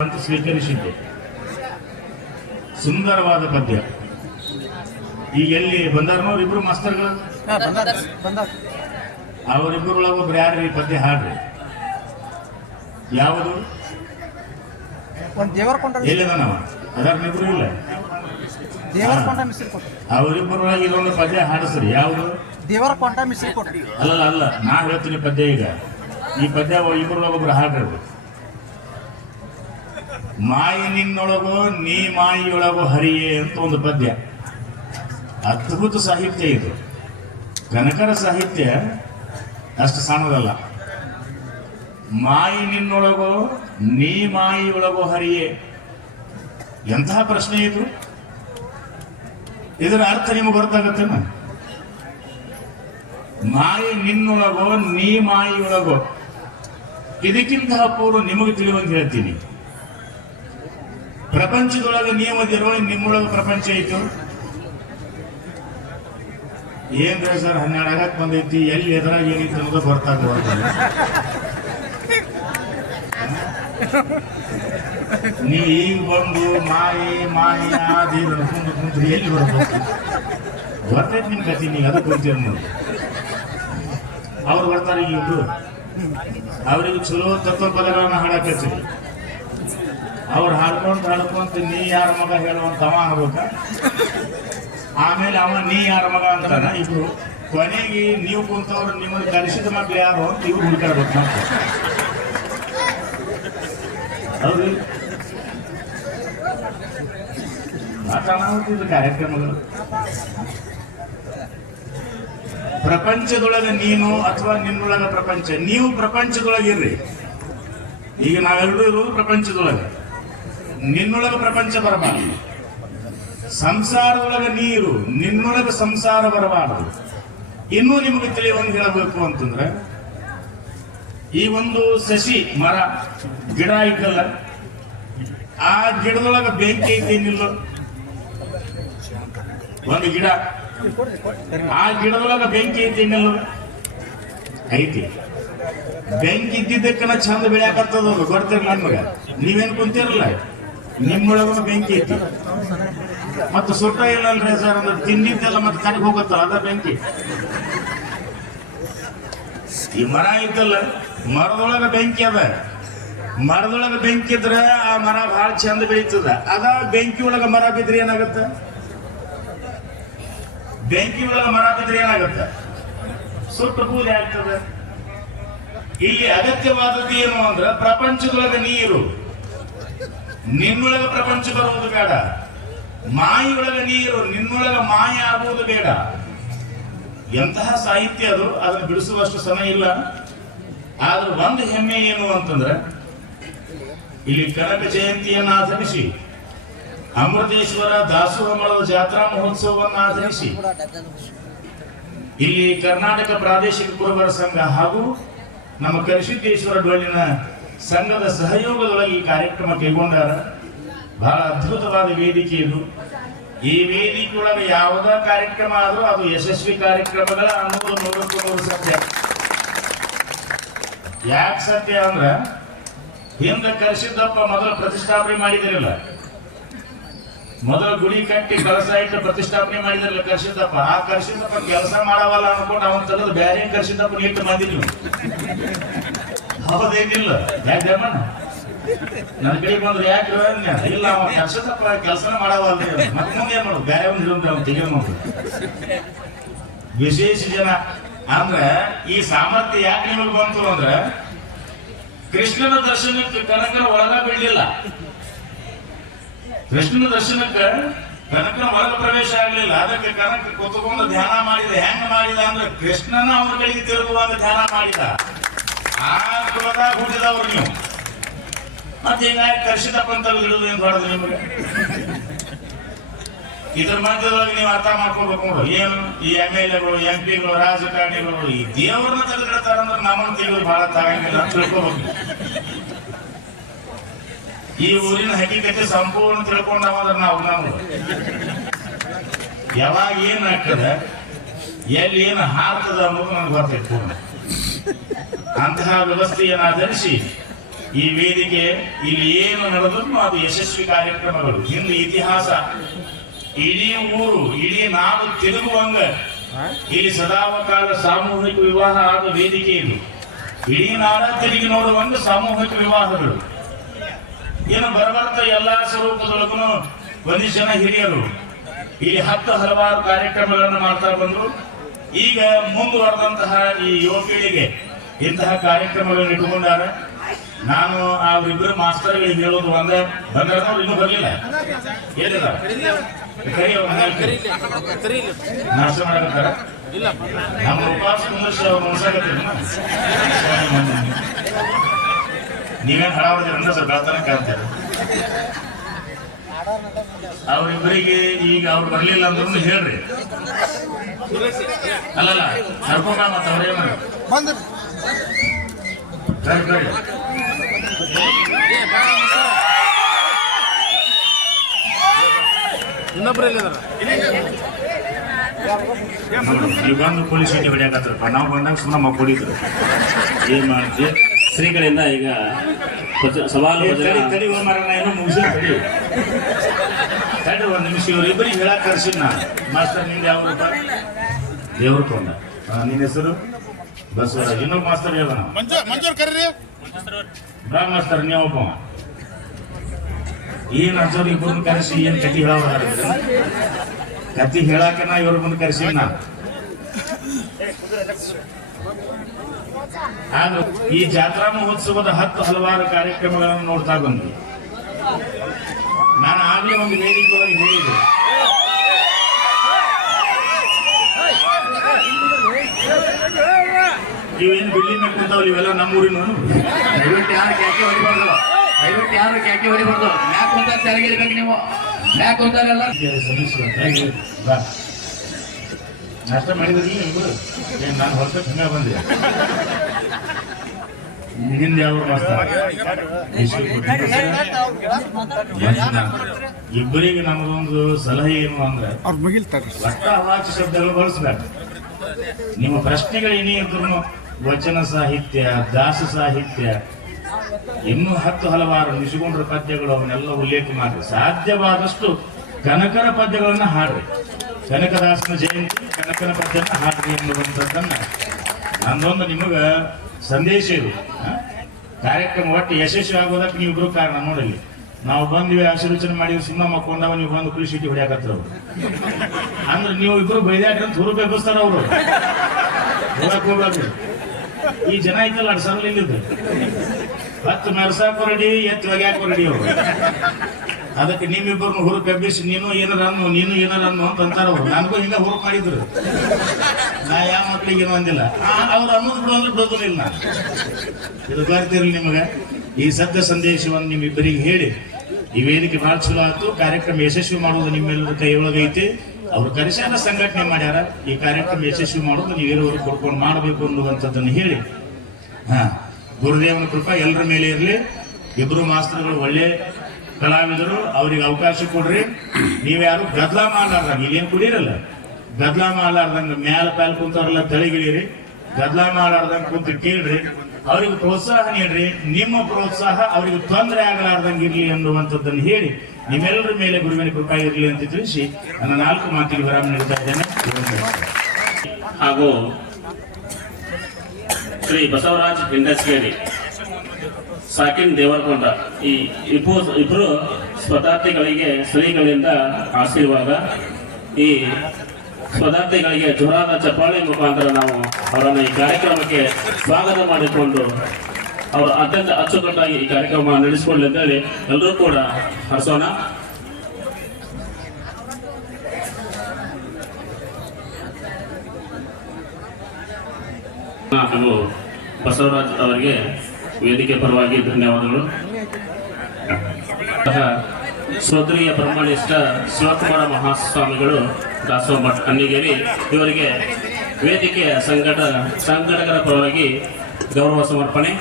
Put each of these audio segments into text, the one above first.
ಅಂತ ಸ್ವೀಕರಿಸಿದ್ದೆ. ಸುಂದರವಾದ ಪದ್ಯ. ಈಗ ಎಲ್ಲಿ ಬಂದಾರನವ್ರು ಇಬ್ರು ಮಾಸ್ತರ್ಗಳು? ಅವರಿಬ್ಬರೊಳಗ ಒಬ್ರು ಯಾರು ಈ ಪದ್ಯ ಹಾಡ್ರಿ? ಯಾವುದು? ಅದಾರ್ನಿಬ್ರು ಇಲ್ಲ? ಅವರಿಬ್ಬರೊಳಗೆ ಇದೊಂದು ಪದ್ಯ ಹಾಡಿಸ್ರಿ. ಯಾವುದು? ದೇವರ ಕೊಂಡ ಮಿಸ್ರಿ ಅಲ್ಲಲ್ಲ ಅಲ್ಲ ನಾ ಹೇಳ್ತೀನಿ ಪದ್ಯ ಈಗ. ಈ ಪದ್ಯ ಇಬ್ಬರೊಳಗೊಬ್ರು ಹಾಡ್ರಿ. ಮಾಯಿ ನಿನ್ನೊಳಗೋ ನೀ ಮಾಯಿಯೊಳಗೋ ಹರಿಯೇ ಅಂತ ಒಂದು ಪದ್ಯ. ಅದ್ಭುತ ಸಾಹಿತ್ಯ ಇದು. ಕನಕರ ಸಾಹಿತ್ಯ ಅಷ್ಟು ಸಣ್ಣದಲ್ಲ. ಮಾಯಿ ನಿನ್ನೊಳಗೋ ನೀ ಮಾಯಿಯೊಳಗೋ ಹರಿಯೇ. ಎಂತಹ ಪ್ರಶ್ನೆ ಇದು? ಇದರ ಅರ್ಥ ನಿಮಗೆ ಗೊತ್ತಾಗತ್ತೇನ ಮಾಯಿ ನಿನ್ನೊಳಗೋ ನೀ ಮಾಯಿಯೊಳಗೋ. ಇದಕ್ಕಿಂತ ಪೂರ್ವ ನಿಮಗೆ ತಿಳಿಯುವಂತ ಹೇಳ್ತೀನಿ. ಪ್ರಪಂಚದೊಳಗೆ ನಿಯಮದಿರೋ ನಿಮ್ಮೊಳಗ ಪ್ರಪಂಚ ಐತು ಏನ್ ಸರ್, ಹನ್ನೆರಡು ಆಗಕ್ ಬಂದೈತಿ, ಎಲ್ಲಿ ಎದುರಾಗ ಏನೈತಿ ಅನ್ನೋದು ಬರ್ತಾಗ ನೀ ಈಗ ಬಂದು ಮಾಯಿ ಮಾಯಿ ಆದಿ ಕುಂದು ಕುಂತ್ರಿ ಎಲ್ಲಿ ಬರ್ಬೇಕು ಬರ್ತೈತಿ ನಿನ್ ಕತಿ ನೀ ಅದಕ್ಕೆ ಗೊತ್ತಿರ ನೋಡಿ ಅವ್ರು ಬರ್ತಾರೆ ಇವ್ರು ಅವ್ರಿಗೆ ಚಲೋ ತತ್ವ ಪದಗಳನ್ನ ಹಾಡಕ್ಕೆ ಹಚ್ಚಿರಿ ಅವ್ರು ಹಾಡ್ಕೊಂತ ಹಾಡ್ಕೊಂತ ನೀ ಯಾರ ಮಗ ಹೇಳುವಂತ ಅವ ಆಗ್ಬೇಕ? ಆಮೇಲೆ ಅವ ನೀ ಯಾರ ಮಗ ಅಂತಾನ? ಇಬ್ರು. ಕೊನೆಗೆ ನೀವು ಕುಂತವ್ರು ನಿಮಗೆ ಕಲಿಸಿದ ಮಕ್ಳು ಯಾರು ಅಂತ ಇವ್ರು ಹುಡುಕಾಡ್ಬೇಕು ನಾವು. ಹೌದು. ಕಾರ್ಯಕ್ರಮಗಳು. ಪ್ರಪಂಚದೊಳಗೆ ನೀನು ಅಥವಾ ನಿನ್ನೊಳಗ ಪ್ರಪಂಚ. ನೀವು ಪ್ರಪಂಚದೊಳಗಿರ್ರಿ ಈಗ ನಾವೆಲ್ಲರೂ ಇರೋದು ಪ್ರಪಂಚದೊಳಗೆ. ನಿನ್ನೊಳಗ ಪ್ರಪಂಚ ಬರಬಾರದು. ಸಂಸಾರದೊಳಗ ನೀರು, ನಿನ್ನೊಳಗ ಸಂಸಾರ ಬರಬಾರದು. ಇನ್ನೂ ನಿಮಗೆ ತಿಳಿಯುವಂಗೆ ಹೇಳಬೇಕು ಅಂತಂದ್ರೆ, ಈ ಒಂದು ಸಸಿ, ಮರ, ಗಿಡ ಐತಲ್ಲ, ಆ ಗಿಡದೊಳಗ ಬೆಂಕಿ ಐತಿ ನಿಲ್ಲ ಒಂದು ಗಿಡ. ಆ ಗಿಡದೊಳಗ ಬೆಂಕಿ ಐತಿ ನಿಲ್ಲ ಐತಿ. ಬೆಂಕಿ ಇದ್ದಿದ್ದಕ್ಕನ ಚಂದ ಬೆಳ್ಯಾಕತ್ತದ ಅದು ಗೊತ್ತಿರಲ್ಲ ನಮಗ ನೀವೇನ್ ಕುಂತಿರಲ್ಲ? ನಿಮ್ಮೊಳಗೂ ಬೆಂಕಿ ಐತಿ. ಮತ್ತು ಸುಟ್ಟ ಇಲ್ಲಲ್ರಿ ಸರ್ ಅಂದ್ರೆ ತಿಂದಿದ್ದೆಲ್ಲ ಮತ್ತೆ ಕಣಕ್ ಹೋಗುತ್ತಲ್ಲ, ಅದ ಬೆಂಕಿ. ಈ ಮರ ಐತಲ್ಲ, ಮರದೊಳಗ ಬೆಂಕಿ ಅದ. ಮರದೊಳಗ ಬೆಂಕಿ ಇದ್ರೆ ಆ ಮರ ಬಹಳ ಚಂದ ಬೆಳೀತದ. ಅದ ಬೆಂಕಿ ಒಳಗ ಮರ ಬಿದ್ರೆ ಏನಾಗತ್ತ? ಬೆಂಕಿ ಒಳಗ ಮರ ಬಿದ್ರೆ ಏನಾಗತ್ತ? ಸುಟ್ಟು ಪೂಜೆ ಆಗ್ತದ. ಇಲ್ಲಿ ಅಗತ್ಯವಾದದ್ದು ಏನು ಅಂದ್ರೆ ಪ್ರಪಂಚದೊಳಗ ನೀರು. ನಿನ್ನೊಳಗ ಪ್ರಪಂಚ ಬರುವುದು ಬೇಡ. ಮಾಯಿಯೊಳಗ ನೀರು, ನಿನ್ನೊಳಗ ಮಾಯ ಆಗುವುದು ಬೇಡ. ಎಂತಹ ಸಾಹಿತ್ಯ ಅದು? ಅದನ್ನು ಬಿಡಿಸುವಷ್ಟು ಸಮಯ ಇಲ್ಲ. ಆದ್ರೆ ಒಂದು ಹೆಮ್ಮೆ ಏನು ಅಂತಂದ್ರೆ, ಇಲ್ಲಿ ಕನಕ ಜಯಂತಿಯನ್ನ ಆಧರಿಸಿ ಅಮೃತೇಶ್ವರ ದಾಸೋಹ ಮಳದ ಜಾತ್ರಾ ಮಹೋತ್ಸವವನ್ನು ಆಧರಿಸಿ ಇಲ್ಲಿ ಕರ್ನಾಟಕ ಪ್ರಾದೇಶಿಕ ಕುರುಬರ ಸಂಘ ಹಾಗೂ ನಮ್ಮ ಕರಿಸಿದ್ದೇಶ್ವರ ಡೊಳ್ಳಿನ ಸಂಘದ ಸಹಯೋಗದೊಳಗೆ ಈ ಕಾರ್ಯಕ್ರಮ ಕೈಗೊಂಡಾರ ಬಹಳ ಅದ್ಭುತವಾದ ವೇದಿಕೆ ಇದು ಈ ವೇದಿಕೆಯೊಳಗೆ ಯಾವುದೇ ಕಾರ್ಯಕ್ರಮ ಆದರೂ ಅದು ಯಶಸ್ವಿ ಕಾರ್ಯಕ್ರಮಗಳ ಅನ್ನೋದು ನೂರಕ್ಕೂ ನೂರು ಸತ್ಯ ಯಾಕೆ ಸತ್ಯ ಅಂದ್ರ ಹಿಂದೆ ಕರೆಸಿದ್ದಪ್ಪ ಮೊದಲು ಪ್ರತಿಷ್ಠಾಪನೆ ಮಾಡಿದಿರಲ್ಲ. ಮೊದಲು ಗುಡಿ ಕಟ್ಟಿ ಕೆಲಸ ಇಟ್ಟು ಪ್ರತಿಷ್ಠಾಪನೆ ಮಾಡಿದ್ರಲ್ಲ ಕರ್ಸಿದ್ದಪ್ಪ. ಆ ಕರ್ಸಿದ್ದಪ್ಪ ಕೆಲಸ ಮಾಡವಲ್ಲ ಅನ್ಕೊಂಡು ಅವನ ತೆಗೆದು ಬೇರೆ ಕರ್ಸಿದ್ದಪ್ಪ ಇಟ್ಟು ಬಂದಿದ್ವಿ ಹೌದೇನಿಲ್ಲ. ಯಾಕೆ ನನ್ನ ಕಡೆ ಬಂದ್ರೆ ಯಾಕೆ? ಇಲ್ಲ, ಅವ ಕೆಲಸದ ಕೆಲಸನ ಮಾಡವಲ್ಲ ಮತ್ತೆ ಮುಂದೆ ಏನ್ ಮಾಡೋದು? ಬೇರೆ ಒಂದು ಇರೋದು ಅವ್ನು ತೆಗೆದು ವಿಶೇಷ ಜನ. ಅಂದ್ರೆ ಈ ಸಾಮರ್ಥ್ಯ ಯಾಕೆ ನಿಮಗೆ ಬಂತು ಅಂದ್ರೆ, ಕೃಷ್ಣನ ದರ್ಶನಕ್ಕೆ ಕನಕನ ಒಳಗ ಬೀಳಲಿಲ್ಲ. ಕೃಷ್ಣನ ದರ್ಶನಕ್ಕೆ ಕನಕನ ಒಳಗ ಪ್ರವೇಶ ಆಗಲಿಲ್ಲ. ಅದಕ್ಕೆ ಕನಕ ಕೂತ್ಕೊಂಡು ಧ್ಯಾನ ಮಾಡಿದ, ಹೆಂಗ ಮಾಡಿದ ಅಂದ್ರೆ ಕೃಷ್ಣನ ಅವನ ಕಡೆಗೆ ತಿರುಗುವಾಗ ಧ್ಯಾನ ಮಾಡಿದ. ಹುಟ್ಟಿದವರು ನೀವು. ಮತ್ತೆ ಹಿಂಗಾಗಿ ಕರ್ಷಿತಪ್ಪ ಅಂತ ಇಡುದು ಏನ್ ಬಾರ್ದು ನಿಮ್ಗೆ ಇದ್ರ ಮಧ್ಯದಲ್ಲಿ ನೀವು ಅರ್ಥ ಮಾಡ್ಕೋಬೇಕು ನೋಡು. ಏನು ಈ ಎಂ ಎಲ್ ಎಗಳು, ಎಂ ಪಿಗಳು, ರಾಜಕಾರಣಿಗಳು, ಈ ದೇವರನ್ನ ತೆಗೆದಿಡ್ತಾರಂದ್ರೆ ನಮ್ಮನ್ನು ತೆಗೆದು ಬಹಳ ತಾಗಂಗಿಲ್ಲ ತಿಳ್ಕೊಬೇಕು ಈ ಊರಿನ ಹಕ್ಕಿಕತೆ ಸಂಪೂರ್ಣ ತಿಳ್ಕೊಂಡವ ನಾವು ನಾವು. ಯಾವಾಗ ಏನ್ ಆಗ್ತದೆ, ಎಲ್ಲಿ ಏನು ಹಾಕ್ತದ ಅನ್ನೋದು ನನಗೆ ಗೊತ್ತೈತೆ ಪೂರ್ಣ. ಅಂತಹ ವ್ಯವಸ್ಥೆಯನ್ನು ಆಧರಿಸಿ ಈ ವೇದಿಕೆ ಇಲ್ಲಿ ಏನು ನಡೆದ್ರು ಅದು ಯಶಸ್ವಿ ಕಾರ್ಯಕ್ರಮಗಳು. ಹಿಂದೆ ಇತಿಹಾಸ ಇಡೀ ಊರು ಇಡೀ ನಾಡು ತಿರುಗುವಂಗ. ಇಲ್ಲಿ ಸದಾವಕಾಲ ಸಾಮೂಹಿಕ ವಿವಾಹ ಆದ ವೇದಿಕೆ ಇದು. ಇಡೀ ನಾಡ ತಿರುಗಿ ನೋಡುವಂಗ ಸಾಮೂಹಿಕ ವಿವಾಹಗಳು. ಏನು ಬರಬರ್ತ ಎಲ್ಲಾ ಸ್ವರೂಪದೊಳಗೂ ಒಂದಿಷ್ಟು ಜನ ಹಿರಿಯರು. ಇಲ್ಲಿ ಹತ್ತು ಹಲವಾರು ಕಾರ್ಯಕ್ರಮಗಳನ್ನು ಮಾಡ್ತಾ ಬಂದ್ರು. ಈಗ ಮುಂದುವರೆದಂತಹ ಈ ಯುವ ಪೀಳಿಗೆ ಇಂತಹ ಕಾರ್ಯಕ್ರಮಗಳನ್ನು ಇಟ್ಟುಕೊಂಡಾರ ನಾನು ಇಬ್ಬರು ಮಾಸ್ತರ್ಗಳಿಗೆ ಹೇಳೋದು ಒಂದ ಬಂದ್ರವ್ರು ಇನ್ನೂ ಬರಲಿಲ್ಲ. ಏನಿಲ್ಲ ನಾಶ ಮಾಡಕತ್ತಾರ? ನಮ್ಮ ಉಪವಾಸ ಮುಂದಷ್ಟು ಅವ್ರು ಮುನ್ಸಾಕತ್ತೀರಿ ನೀವೇನ್ ಹಳಾವದಿರನ್ನ ಸ್ವಲ್ಪ ಬೆಳತನ ಕಾಣ್ತೀರ ಅವರಿಬ್ಬರಿಗೆ ಈಗ ಅವ್ರು ಬರ್ಲಿಲ್ಲ ಅಂದ್ರೂ ಹೇಳ್ರಿ. ಅಲ್ಲಲ್ಲ ಕರ್ಕೊಂಡ ಮತ್ತ ಅವ್ರೇನು ಎಲ್ಲಿದಾರ ಬಂದು ಪೊಲೀಸ್ ಚೀಟಿ ಹೊಡಿಯಾಕತ್ತಾರಪ್ಪ ನಾವು ಬಂದಾಗ ಸುಮ್ಮನೆ ಮಕ್ಕಳಿದ್ರು ಏನ್ ಮಾಡ್ತೀವಿ ಶ್ರೀಗಳಿಂದ ಈಗ ಸವಾಲು ತಡಿ ಮಾರಣ್ಣ, ಏನೋ ಮುಗಿಸಿ ತಡಿ. ತಡಿ ಒಂದ್ ನಿಮಿಷ ಇವ್ರಿಬ್ಬರಿಗೆ ಹೇಳಕ್ ಕರ್ಸಿದ್ ನಾ ಮಾಸ್ತರ್ನಿಂದ ಯಾವ ದೇವ್ರ ಕೊಂಡ ನಿನ್ನ ಹೆಸರು? ಬಸವರಾಜ್ ಇನ್ನೊಬ್ಬ ಮಾಸ್ತರ್ ಹೇಳ್ದ ಮಂಜೂರ್ ಕರೀರಿ ಬ್ರಾ ಮಾಸ್ತರ್ ನೀವೊಬ್ಬ ಏನ್ ಅನ್ಸೋದು ಇಬ್ಬರು ಕರೆಸಿ ಏನ್ ಕತಿ ಹೇಳೋರ ಕತಿ ಹೇಳಾಕ ನಾ ಇವ್ರ ಮುಂದೆ ಕರೆಸಿ ನಾ ಆದ್ರೆ ಈ ಜಾತ್ರಾ ಮಹೋತ್ಸವದ ಹತ್ತು ಹಲವಾರು ಕಾರ್ಯಕ್ರಮಗಳನ್ನು ನೋಡ್ತಾ ಬಂದ್ವಿ. ನಾನು ಆಗ್ಲೇ ಒಂದು ವೇದಿಕೆ ಒಳಗೆ ಹೇಳಿದೆ. ಇವೇನು ಬಿಲ್ಡಿಂಗ್ ಮೇಲೆ ಕುಂತಾವಲ್ಲ ಇವೆಲ್ಲ ನಮ್ಮೂರಿನ ದಯವಿಟ್ಟು ಯಾರು ಕ್ಯಾಕೆ ಹೊಡಿಬಾರ್ದು? ದಯವಿಟ್ಟು ಯಾರು ಕ್ಯಾಕೆ ಹೊಡಿಬಾರ್ದು? ಮ್ಯಾಕ್ ಕುಂತ ಇರ್ಬೇಕು ನೀವು. ಮ್ಯಾಕ್ ಕುಂತಾರೆಲ್ಲ ನಾಷ್ಟ ಮಾಡಿದ್ರಿ ಏನ್ ನಾನು ಹೊರತ ಹಿಂಗ ಬಂದೆ. ಹಿಂದೆ ಯಾವ ಇಬ್ಬರಿಗೆ ನಮಗೊಂದು ಸಲಹೆ ಏನು ಅಂದ್ರೆ ಅವ್ರ ಮುಗಿಲ್ತಾರೆ. ಒಟ್ಟ ಅವಾಚ್ಯ ಶಬ್ದಗಳು ಬಳಸಬೇಕು ನಿಮ್ಮ ಪ್ರಶ್ನೆಗಳು ಏನೇ ಇದ್ರು ವಚನ ಸಾಹಿತ್ಯ, ದಾಸ ಸಾಹಿತ್ಯ, ಇನ್ನೂ ಹತ್ತು ಹಲವಾರು ನಿಜಗೊಂಡ್ರ ಪದ್ಯಗಳು ಅವನ್ನೆಲ್ಲ ಉಲ್ಲೇಖ ಮಾಡ್ರಿ. ಸಾಧ್ಯವಾದಷ್ಟು ಕನಕರ ಪದ್ಯಗಳನ್ನ ಹಾಡ್ರಿ. ಕನಕದಾಸನ ಜಯಂತಿ, ಕನಕನ ಪದ್ಯನ ಹಾಡ್ರಿ ಎನ್ನುವಂಥದ್ದನ್ನ ನಂದೊಂದು ನಿಮಗ ಸಂದೇಶ ಇದು. ಕಾರ್ಯಕ್ರಮ ಒಟ್ಟು ಯಶಸ್ವಿ ಆಗೋದಕ್ಕೆ ನೀವಿಬ್ರು ಕಾರಣ ನೋಡಲಿ. ನಾವು ಬಂದ್ವಿ, ಆಶೀರ್ವಚನೆ ಮಾಡಿ ಸಿನಿಮಾ ಮಕ್ಕೊಂಡವ, ನೀವು ಬಂದು ಕುಳಿ ಸಿಟಿ ಹೊಡಿಯಾಕತ್ರ ಅವ್ರು. ಅಂದ್ರೆ ನೀವು ಇಬ್ರು ಬೈದಾಡ್ರಿ ಅಂತ ಅವರು. ಹೋಗಕ್ ಹೋಗ್ಬೇಕು ಈ ಜನ ಐತಲ್ಲ ಅಡ್ ಸರಳ ಹತ್ತು ಮೆರ್ಸಾಕು ರೆಡಿ, ಎತ್ತು ಒಗ್ಯಾಕು ರೆಡಿ ಅವರು. ಅದಕ್ಕೆ ನಿಮ್ಮಿಬ್ಬರನ್ನು ಹುರು ಎಬ್ಬಿಸಿ, ನೀನು ಏನಾರ ಅನ್ನು, ನೀನು ಏನಾರ ಅನ್ನು ಅಂತ ಅಂತಾರ ಅವ್ರು. ನನಗೂ ಹಿಂಗೆ ಮಾಡಿದ್ರು. ನಾ ಯಾವ ಮಕ್ಳಿಗೆ ಏನು ಅಂದಿಲ್ಲ. ಅವ್ರು ಅನ್ನೋದು ಬಿಡು ಅಂದ್ರೆ ಬಿಡೋದಿಲ್ಲ ಇದು ಬರ್ತಿರಲಿ ನಿಮಗೆ. ಈ ಸತ್ಯ ಸಂದೇಶವನ್ನು ನಿಮ್ಮಿಬ್ಬರಿಗೆ ಹೇಳಿ, ಈ ವೇದಿಕೆ ಭಾಳ ಚಲೋ ಆಯ್ತು. ಕಾರ್ಯಕ್ರಮ ಯಶಸ್ವಿ ಮಾಡುವುದು ನಿಮ್ಮೆಲ್ಲರ ಕೈಯೊಳಗೈತಿ. ಅವ್ರು ಕರೆಸಾನ ಸಂಘಟನೆ ಮಾಡ್ಯಾರ. ಈ ಕಾರ್ಯಕ್ರಮ ಯಶಸ್ವಿ ಮಾಡೋದು ನೀವೇರವರು ಕೊಡ್ಕೊಂಡು ಮಾಡಬೇಕು ಅನ್ನುವಂಥದ್ದನ್ನು ಹೇಳಿ. ಹಾ. ಗುರುದೇವನ ಕೃಪಾ ಎಲ್ಲರ ಮೇಲೆ ಇರಲಿ. ಇಬ್ರು ಮಾಸ್ತರ್ಗಳು ಒಳ್ಳೆ ಕಲಾವಿದರು, ಅವ್ರಿಗೆ ಅವಕಾಶ ಕೊಡ್ರಿ. ನೀವ್ಯಾರು ಗದ್ಲ ಮಾಡ್ಲಾರ್ದಂಗ, ಇಲ್ಲೇನು ಕುಡಿಯಿರಲ್ಲ ಗದ್ಲ ಮಾಡಲಾರ್ದಂಗ ಮ್ಯಾಲ ಪ್ಯಾಲ್ ಕುಂತವರೆಲ್ಲ ತಳಿಗಿಳಿರಿ. ಗದ್ಲ ಮಾಡಲಾರ್ದಂಗೆ ಕುಂತು ಕೇಳ್ರಿ. ಅವ್ರಿಗೆ ಪ್ರೋತ್ಸಾಹ ನೀಡ್ರಿ. ನಿಮ್ಮ ಪ್ರೋತ್ಸಾಹ ಅವರಿಗೆ ತೊಂದರೆ ಆಗಲಾರ್ದಂಗೆ ಇರಲಿ ಅನ್ನುವಂಥದ್ದನ್ನು ಹೇಳಿ. ನಿಮ್ಮೆಲ್ಲರ ಮೇಲೆ ಗುರುವಿನ ಕೃಪಾ ಇರಲಿ ಅಂತ ತಿಳಿಸಿ ನನ್ನ ನಾಲ್ಕು ಮಾತಿಗೆ ವಿರಾಮ ನೀಡ್ತಾ ಇದ್ದೇನೆ. ಹಾಗೂ ಶ್ರೀ ಬಸವರಾಜ್ ಇಂಡಸ್ಟ್ರಿಯರಿ ಸಾಕಿನ್ ದೇವರಕೊಂಡ ಈ ಇಬ್ಬರು ಇಬ್ಬರು ಸ್ಪರ್ಧಾರ್ಥಿಗಳಿಗೆ ಶ್ರೀಗಳಿಂದ ಆಶೀರ್ವಾದ. ಈ ಸ್ಪರ್ಧಾರ್ಥಿಗಳಿಗೆ ಜೋರಾದ ಚಪ್ಪಾಳೆ ಮುಖಾಂತರ ನಾವು ಅವರನ್ನು ಈ ಕಾರ್ಯಕ್ರಮಕ್ಕೆ ಸ್ವಾಗತ ಮಾಡಿಕೊಂಡು ಅವರು ಅತ್ಯಂತ ಅಚ್ಚುಕಟ್ಟಾಗಿ ಈ ಕಾರ್ಯಕ್ರಮ ನಡೆಸಿಕೊಳ್ಳಿ ಅಂತೇಳಿ ಎಲ್ಲರೂ ಕೂಡ ಹರಿಸೋಣ. ನಾನು ಬಸವರಾಜ್ ಅವರಿಗೆ ವೇದಿಕೆ ಪರವಾಗಿ ಧನ್ಯವಾದಗಳು. ಶ್ರೋತ್ರಿಯ ಬ್ರಹ್ಮನಿಷ್ಠ ಶಿವಕುಮಾರ ಮಹಾಸ್ವಾಮಿಗಳು ದಾಸೋ ಮಠ ಕಣ್ಣಿಗೇರಿ, ಇವರಿಗೆ ವೇದಿಕೆಯ ಸಂಘಟ, ಸಂಘಟಕರ ಪರವಾಗಿ ಗೌರವ ಸಮರ್ಪಣೆ.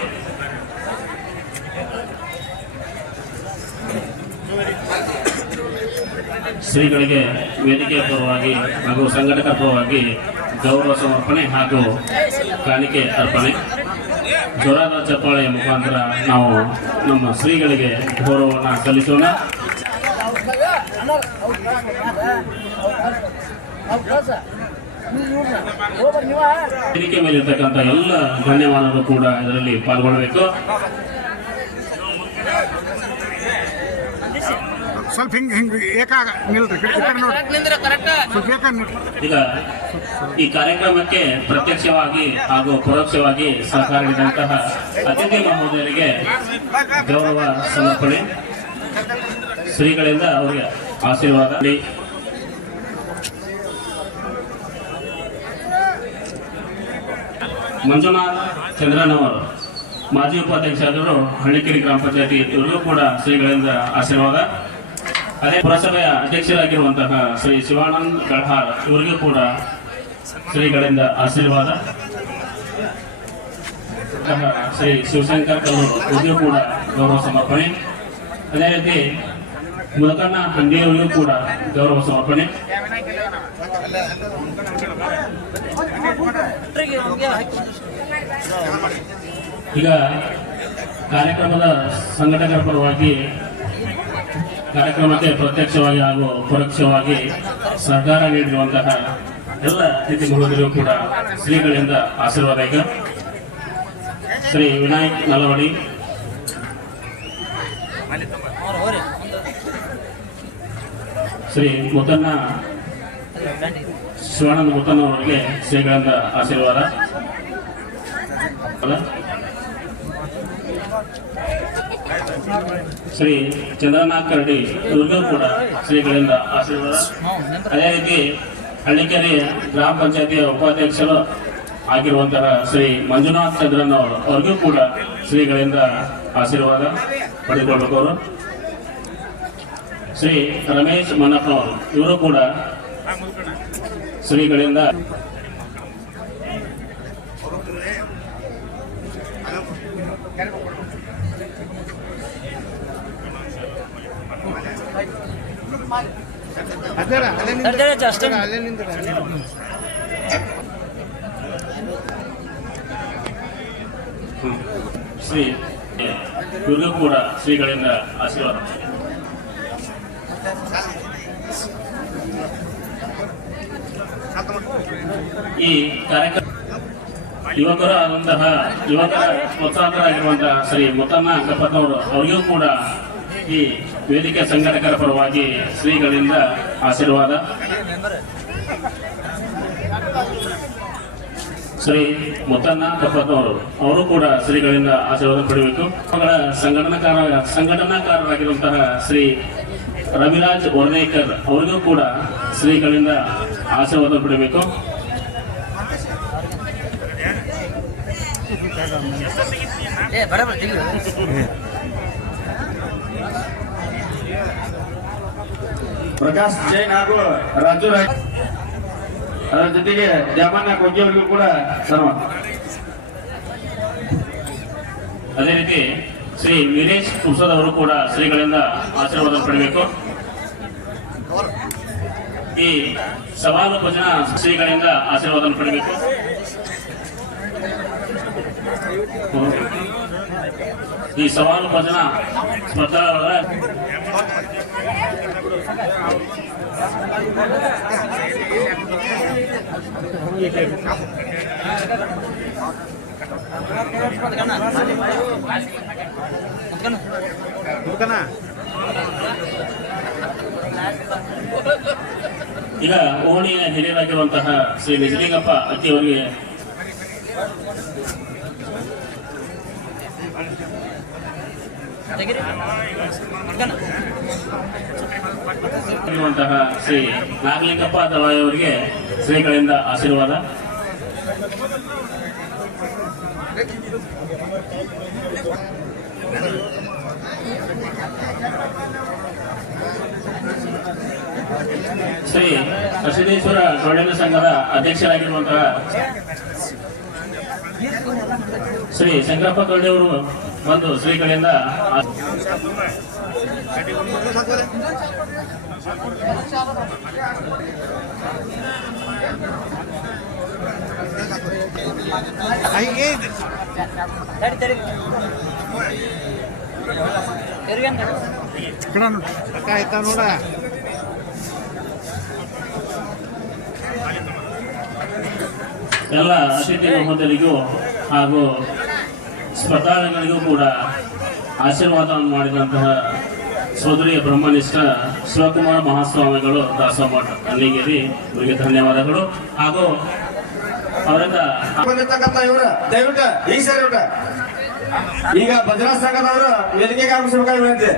ಶ್ರೀಗಳಿಗೆ ವೇದಿಕೆಯ ಪರವಾಗಿ ಹಾಗೂ ಸಂಘಟಕ ಪರವಾಗಿ ಗೌರವ ಸಮರ್ಪಣೆ ಹಾಗೂ ಕಾಣಿಕೆ ಅರ್ಪಣೆ. ಜೋರಾದ ಚಪ್ಪಾಳೆಯ ಮುಖಾಂತರ ನಾವು ನಮ್ಮ ಶ್ರೀಗಳಿಗೆ ಗೌರವವನ್ನು ಸಲ್ಲಿಸೋಣ. ವೇದಿಕೆ ಮೇಲಿರ್ತಕ್ಕಂಥ ಎಲ್ಲ ಧನ್ಯವಾದಗಳು ಕೂಡ ಇದರಲ್ಲಿ ಪಾಲ್ಗೊಳ್ಳಬೇಕು. ಸ್ವಲ್ಪ ಹಿಂಗೆ ಹಿಂಗೆ ಏಕಾಗ ನಿಲ್ರಿ ಈ ಕಡೆ ನೋಡ್ರಿ. ಸ್ವಲ್ಪ ಏಕಾಗ ನಿಲ್ರಿ. ಈಗ ಈ ಕಾರ್ಯಕ್ರಮಕ್ಕೆ ಪ್ರತ್ಯಕ್ಷವಾಗಿ ಹಾಗೂ ಪರೋಕ್ಷವಾಗಿ ಸಹಕಾರ ನೀಡಿದಂತಹ ಅತಿಥಿ ಮಹೋದಯರಿಗೆ ಗೌರವ ಸಮರ್ಪಣೆ. ಶ್ರೀಗಳಿಂದ ಅವರಿಗೆ ಆಶೀರ್ವಾದ. ನೀಡಿ. ಮಂಜುನಾಥ್ ಚಂದ್ರನವರು ಮಾಜಿ ಉಪಾಧ್ಯಕ್ಷರಾದರು ಹಳ್ಳಿಕೆರೆ ಗ್ರಾಮ ಪಂಚಾಯತಿ ಇವರಿಗೂ ಕೂಡ ಶ್ರೀಗಳಿಂದ ಆಶೀರ್ವಾದ. ಅದೇ ಪುರಸಭೆಯ ಅಧ್ಯಕ್ಷರಾಗಿರುವಂತಹ ಶ್ರೀ ಶಿವಾನಂದ್ ಗಳ್ಹಾರ್ ಇವರಿಗೂ ಕೂಡ ಶ್ರೀಗಳಿಂದ ಆಶೀರ್ವಾದ. ಶ್ರೀ ಶಿವಶಂಕರ್ ಕಲ್ಲೂರು ಇವರಿಗೂ ಕೂಡ ಗೌರವ ಸಮರ್ಪಣೆ. ಅದೇ ರೀತಿ ಮುಲಕಣ್ಣ ಹಂಡಿಯವರಿಗೂ ಕೂಡ ಗೌರವ ಸಮರ್ಪಣೆ. ಈಗ ಕಾರ್ಯಕ್ರಮದ ಸಂಘಟಕರ ಪರವಾಗಿ ಕಾರ್ಯಕ್ರಮಕ್ಕೆ ಪ್ರತ್ಯಕ್ಷವಾಗಿ ಹಾಗೂ ಪರೋಕ್ಷವಾಗಿ ಸಹಕಾರ ನೀಡಿರುವಂತಹ ಎಲ್ಲ ಅತಿಥಿ ಮಹೋದಯರು ಕೂಡ ಶ್ರೀಗಳಿಂದ ಆಶೀರ್ವಾದ ಈಗ ಶ್ರೀ ವಿನಾಯಕ್ ನಲವಡಿ ಶ್ರೀ ಮುತನ್ನ, ಶಿವಾನಂದ ಮುತನ್ನ ಅವರಿಗೆ ಶ್ರೀಗಳಿಂದ ಆಶೀರ್ವಾದ? ಶ್ರೀ ಚಂದ್ರನಾಥ್ ಕರಡಿ ಇವ್ರಿಗೂ ಕೂಡ ಶ್ರೀಗಳಿಂದ ಆಶೀರ್ವಾದ. ಅದೇ ರೀತಿ ಹಳ್ಳಿಕೆರೆ ಗ್ರಾಮ ಪಂಚಾಯತಿಯ ಉಪಾಧ್ಯಕ್ಷರು ಆಗಿರುವಂತಹ ಶ್ರೀ ಮಂಜುನಾಥ್ ಚಂದ್ರನ್ ಅವರು, ಅವ್ರಿಗೂ ಕೂಡ ಶ್ರೀಗಳಿಂದ ಆಶೀರ್ವಾದ ಪಡೆದುಕೊಳ್ಬೇಕು ಅವರು. ಶ್ರೀ ರಮೇಶ್ ಮನಪ್ಪನವರು ಇವರು ಕೂಡ ಶ್ರೀಗಳಿಂದ ಹ್ಮ್. ಶ್ರೀ ಇವ್ರಿಗೂ ಕೂಡ ಶ್ರೀಗಳಿಂದ ಆಶೀರ್ವಾದ ಈ ಕಾರ್ಯಕ್ರಮ ಯುವಕರು ಆದಂತಹ ಯುವಕರ ಪ್ರೋತ್ಸಾಹಕರಾಗಿರುವಂತಹ ಶ್ರೀ ಮುತ್ತಣ್ಣ ಕಪ್ಪತ್ತವರು ಅವರಿಗೂ ಕೂಡ ಈ ವೇದಿಕೆ ಸಂಘಟಕರ ಪರವಾಗಿ ಶ್ರೀಗಳಿಂದ ಆಶೀರ್ವಾದ. ಶ್ರೀ ಮುತ್ತಣ್ಣ ಕಪ್ಪತ್ನವರು ಅವರು ಕೂಡ ಶ್ರೀಗಳಿಂದ ಆಶೀರ್ವಾದ ಪಡೆಯಬೇಕು. ಅವರ ಸಂಘಟನಾಕಾರ, ಸಂಘಟನಾಕಾರರಾಗಿರುವಂತಹ ಶ್ರೀ ರವಿರಾಜ್ ವರ್ಣೇಕರ್ ಅವರಿಗೂ ಕೂಡ ಶ್ರೀಗಳಿಂದ ಆಶೀರ್ವಾದ ಪಡೆಯಬೇಕು. ಪ್ರಕಾಶ್ ಜೈನ್ ಹಾಗೂ ರಾಜು ರಾಯ್ ಅದರ ಜೊತೆಗೆ ದ್ಯಾಮಣ್ಣ ಕೊಜ್ಜಿ ಅವರಿಗೂ ಕೂಡ ಸನ್ಮಾನ. ಅದೇ ರೀತಿ ಶ್ರೀ ವೀರೇಶ್ ಕುರ್ಸದ್ ಅವರು ಕೂಡ ಶ್ರೀಗಳಿಂದ ಆಶೀರ್ವಾದ ಪಡೆಯಬೇಕು. ಈ ಸವಾಲು ಭಜನ ಶ್ರೀಗಳಿಂದ ಆಶೀರ್ವಾದ ಪಡೆಯಬೇಕು. ಈ ಸವಾಲು ಭಜನ ಸ್ಪರ್ಧಾ ಈಗ ಓಣಿಯ ಹಿರಿಯರಾಗಿರುವಂತಹ ಶ್ರೀ ನಿಜಲಿಂಗಪ್ಪ ಅತಿ ಅವರಿಗೆ ಇರುವಂತಹ ಶ್ರೀ ನಾಗಲಿಂಗಪ್ಪ ದಳಾಯವರಿಗೆ ಶ್ರೀಗಳಿಂದ ಆಶೀರ್ವಾದ. ಶ್ರೀ ಅಸಿದೇಶ್ವರ ಗೌಡನ ಸಂಘದ ಅಧ್ಯಕ್ಷರಾಗಿರುವಂತಹ ಶ್ರೀ ಶಂಕರಪ್ಪ ಗೌಡೆಯವರು ಬಂದು ಶ್ರೀಗಳಿಂದ ಎಲ್ಲ ಅತಿಥಿ ಮಹೋದರಿಗೂ ಹಾಗೂ ಸ್ಪರ್ಧಾಳುಗಳಿಗೂ ಕೂಡ ಆಶೀರ್ವಾದವನ್ನು ಮಾಡಿದಂತಹ ಸೋದರಿ ಬ್ರಹ್ಮನಿಷ್ಠ ಶಿವಕುಮಾರ ಮಹಾಸ್ವಾಮಿಗಳು ದಾಸಮಠ ಅಲ್ಲಿಗೇರಿ ಇವರಿಗೆ ಧನ್ಯವಾದಗಳು. ಹಾಗೂ ಅವರಿಂದ ಇವರ ಇವರು ದಯವಿಟ್ಟು ಈಗ ಸರಿ ಊಟ ಈಗ ಭದ್ರಾ ಸಂಘದವರು ವೇದಿಕೆ ಆಗಮಿಸಬೇಕಾಗಿ ವಿನಂತಿ